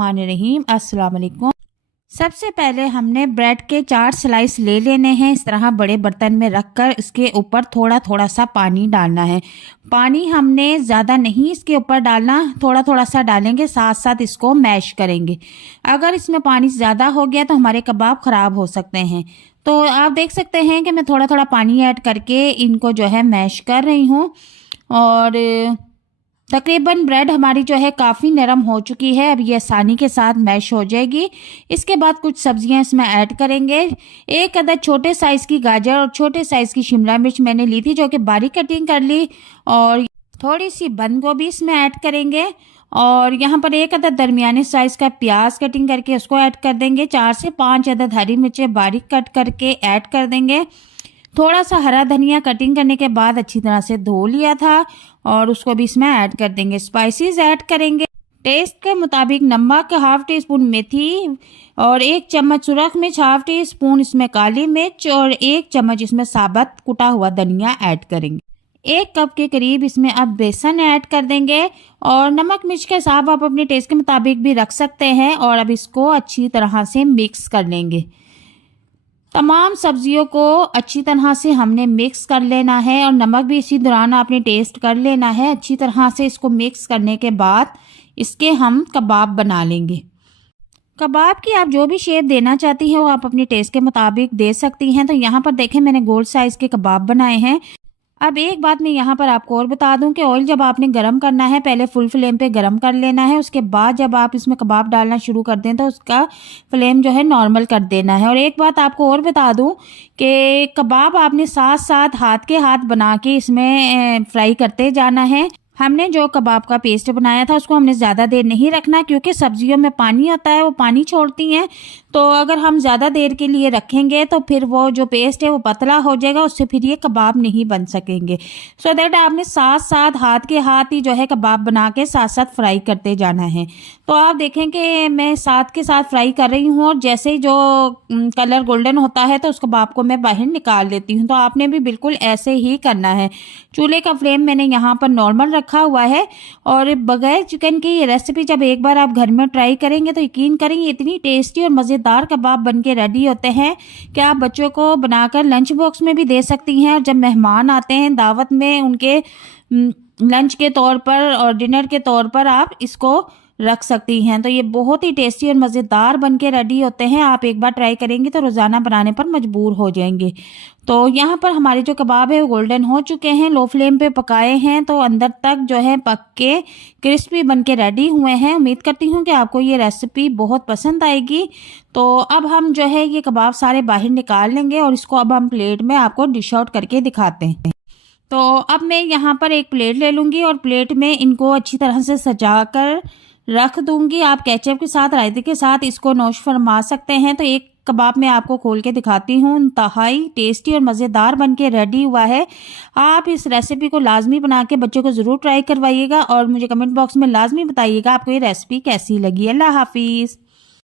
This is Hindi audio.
रहीम अस्सलाम वालेकुम। सबसे पहले हमने ब्रेड के 4 स्लाइस ले लेने हैं। इस तरह बड़े बर्तन में रखकर इसके ऊपर थोड़ा थोड़ा सा पानी डालना है। पानी हमने ज़्यादा नहीं इसके ऊपर डालना, थोड़ा थोड़ा सा डालेंगे, साथ साथ इसको मैश करेंगे। अगर इसमें पानी ज़्यादा हो गया तो हमारे कबाब ख़राब हो सकते हैं। तो आप देख सकते हैं कि मैं थोड़ा थोड़ा पानी ऐड करके इनको जो है मैश कर रही हूँ। और तकरीबन ब्रेड हमारी जो है काफ़ी नरम हो चुकी है। अब ये आसानी के साथ मैश हो जाएगी। इसके बाद कुछ सब्जियां इसमें ऐड करेंगे। एक अदद छोटे साइज़ की गाजर और छोटे साइज़ की शिमला मिर्च मैंने ली थी, जो कि बारीक कटिंग कर ली। और थोड़ी सी बंद गोभी इसमें ऐड करेंगे। और यहाँ पर एक अदद दरमियाने साइज़ का प्याज कटिंग करके उसको ऐड कर देंगे। 4 से 5 अदद हरी मिर्चें बारीक कट करके ऐड कर देंगे। थोड़ा सा हरा धनिया कटिंग करने के बाद अच्छी तरह से धो लिया था और उसको भी इसमें ऐड कर देंगे। स्पाइसेस ऐड करेंगे टेस्ट के मुताबिक। नमक, ½ टीस्पून मेथी और 1 चम्मच सुरख मिर्च, ½ टीस्पून इसमें काली मिर्च और 1 चम्मच इसमें साबुत कुटा हुआ धनिया ऐड करेंगे। 1 कप के करीब इसमें अब बेसन ऐड कर देंगे। और नमक मिर्च के हिसाब आप अपने टेस्ट के मुताबिक भी रख सकते हैं। और अब इसको अच्छी तरह से मिक्स कर लेंगे। तमाम सब्जियों को अच्छी तरह से हमने मिक्स कर लेना है और नमक भी इसी दौरान आपने टेस्ट कर लेना है। अच्छी तरह से इसको मिक्स करने के बाद इसके हम कबाब बना लेंगे। कबाब की आप जो भी शेप देना चाहती हैं वो आप अपनी टेस्ट के मुताबिक दे सकती हैं। तो यहाँ पर देखें मैंने गोल साइज़ के कबाब बनाए हैं। अब एक बात मैं यहाँ पर आपको और बता दूं कि ऑयल जब आपने गरम करना है पहले फुल फ्लेम पे गरम कर लेना है। उसके बाद जब आप इसमें कबाब डालना शुरू कर दें तो उसका फ्लेम जो है नॉर्मल कर देना है। और एक बात आपको और बता दूं कि कबाब आपने साथ साथ हाथ के हाथ बना के इसमें फ्राई करते जाना है। हमने जो कबाब का पेस्ट बनाया था उसको हमने ज़्यादा देर नहीं रखना, क्योंकि सब्जियों में पानी होता है, वो पानी छोड़ती हैं। तो अगर हम ज़्यादा देर के लिए रखेंगे तो फिर वो जो पेस्ट है वो पतला हो जाएगा, उससे फिर ये कबाब नहीं बन सकेंगे। सो दैट आपने साथ साथ हाथ के हाथ ही जो है कबाब बना के साथ साथ फ्राई करते जाना है। तो आप देखें कि मैं साथ के साथ फ्राई कर रही हूँ और जैसे ही जो कलर गोल्डन होता है तो उस कबाब को मैं बाहर निकाल लेती हूँ। तो आपने भी बिल्कुल ऐसे ही करना है। चूल्हे का फ्लेम मैंने यहाँ पर नॉर्मल रखा हुआ है। और बगैर चिकन की ये रेसिपी जब एक बार आप घर में ट्राई करेंगे तो यकीन करेंगे इतनी टेस्टी और मज़ेदार कबाब बनके रेडी होते हैं कि आप बच्चों को बनाकर लंच बॉक्स में भी दे सकती हैं। और जब मेहमान आते हैं दावत में, उनके लंच के तौर पर और डिनर के तौर पर आप इसको रख सकती हैं। तो ये बहुत ही टेस्टी और मज़ेदार बनके रेडी होते हैं। आप एक बार ट्राई करेंगे तो रोज़ाना बनाने पर मजबूर हो जाएंगे। तो यहाँ पर हमारे जो कबाब है वो गोल्डन हो चुके हैं। लो फ्लेम पे पकाए हैं तो अंदर तक जो है पक के क्रिस्पी बनके रेडी हुए हैं। उम्मीद करती हूँ कि आपको ये रेसिपी बहुत पसंद आएगी। तो अब हम जो है ये कबाब सारे बाहर निकाल लेंगे और इसको अब हम प्लेट में आपको डिश आउट करके दिखाते हैं। तो अब मैं यहाँ पर एक प्लेट ले लूँगी और प्लेट में इनको अच्छी तरह से सजा कर रख दूंगी। आप केचप के साथ, रायते के साथ इसको नोश फरमा सकते हैं। तो एक कबाब मैं आपको खोल के दिखाती हूँ। इंतहाई टेस्टी और मज़ेदार बनके रेडी हुआ है। आप इस रेसिपी को लाजमी बना के बच्चों को ज़रूर ट्राई करवाइएगा और मुझे कमेंट बॉक्स में लाजमी बताइएगा आपको ये रेसिपी कैसी लगी। अल्लाह हाफिज़।